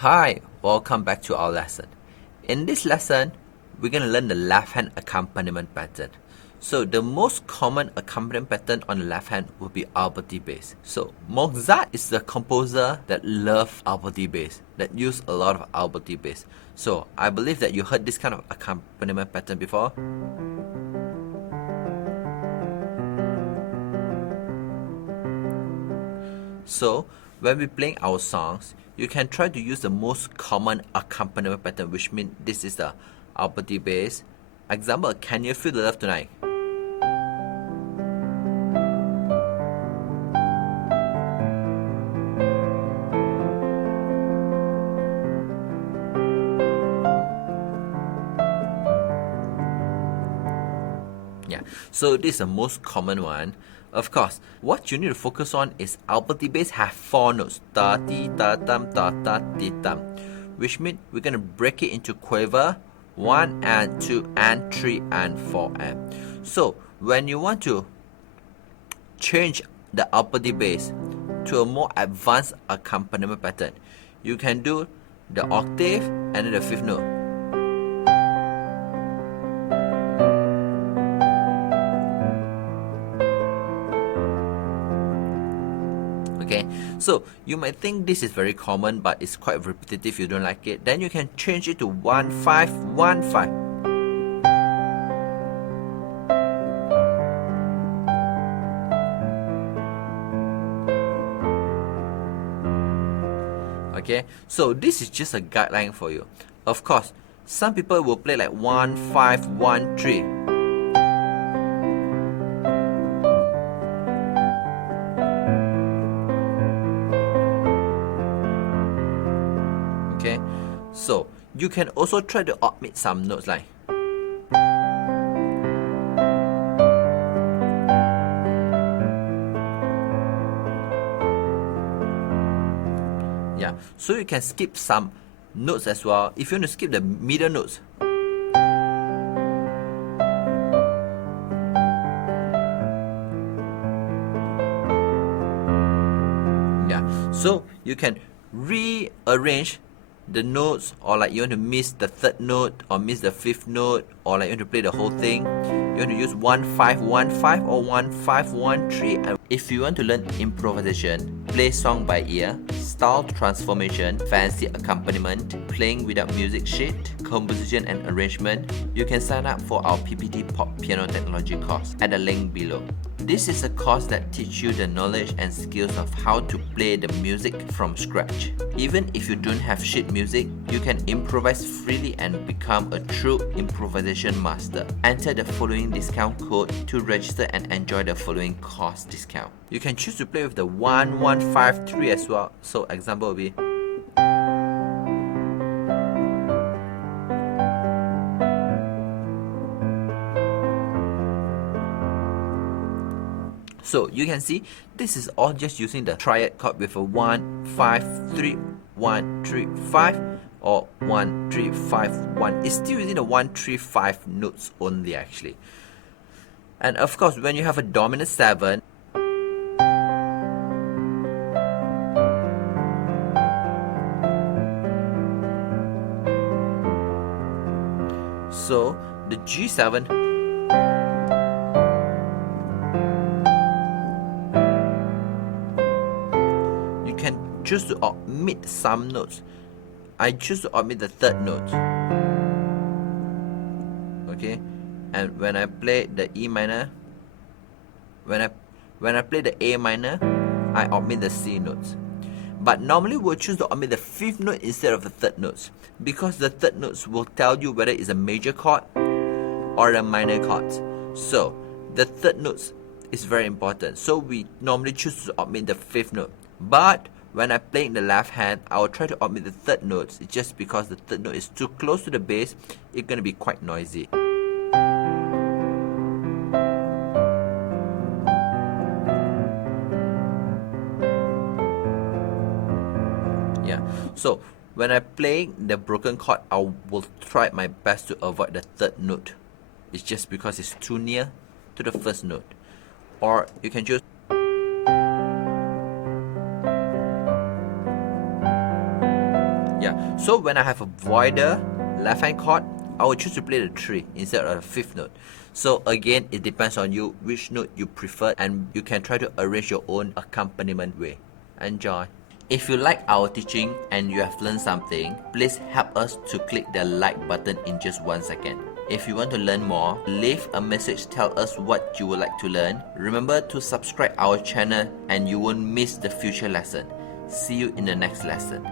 Hi, welcome back to our lesson. In this lesson, we're going to learn the left hand accompaniment pattern. So the most common accompaniment pattern on the left hand will be Alberti Bass. So Mozart is the composer that loved Alberti Bass, that used a lot of Alberti Bass. So I believe that you heard this kind of accompaniment pattern before. So when we're playing our songs, you can try to use the most common accompaniment pattern, which means this is the Alberti Bass. Example, Can You Feel the Love Tonight? Yeah, so this is the most common one. Of course, what you need to focus on is Alberti Bass have 4 notes, ta ti ta tam ta ta ti tam, which means we're gonna break it into quaver 1 and 2 and 3 and 4 and. So when you want to change the Alberti Bass to a more advanced accompaniment pattern, you can do the octave and then the 5th note. Okay, so you might think this is very common, but it's quite repetitive if you don't like it. Then you can change it to 1 5 1 5. Okay, so this is just a guideline for you. Of course, some people will play like 1 5 1 3. Okay, so you can also try to omit some notes like so you can skip some notes as well if you want to skip the middle notes. So you can rearrange the notes, or like you want to miss the 3rd note or miss the 5th note, or like you want to play the whole thing, you want to use 1 5 1 5 or 1 5 1 3. And if you want to learn improvisation, play song by ear, style transformation, fancy accompaniment, playing without music sheet, composition and arrangement, you can sign up for our PPT Pop Piano Technology course at the link below. This is a course that teaches you the knowledge and skills of how to play the music from scratch. Even if you don't have sheet music, you can improvise freely and become a true improvisation master. Enter the following discount code to register and enjoy the following course discount. You can choose to play with the 1 1 5 3 as well. So example will be So you can see this is all just using the triad chord with a 1 5 3 1 3 5 or 1 3 5 1. It's still using the 1 3 5 notes only actually. And of course, when you have a dominant 7, so the G7, choose to omit some notes. I choose to omit the 3rd note. Okay, and when I play the E minor, when I play the A minor, I omit the C notes. But normally we'll choose to omit the 5th note instead of the 3rd notes, because the 3rd notes will tell you whether it's a major chord or a minor chord. So the 3rd notes is very important. So we normally choose to omit the 5th note. But when I play in the left hand, I will try to omit the 3rd notes. It's just because the 3rd note is too close to the bass, it's going to be quite noisy. So when I play the broken chord, I will try my best to avoid the 3rd note. It's just because it's too near to the 1st note. Or you can choose Yeah, so when I have a wider left hand chord, I will choose to play the 3 instead of the 5th note. So again, it depends on you which note you prefer, and you can try to arrange your own accompaniment way. Enjoy! If you like our teaching and you have learned something, please help us to click the like button in just 1 second. If you want to learn more, leave a message, tell us what you would like to learn. Remember to subscribe our channel and you won't miss the future lesson. See you in the next lesson.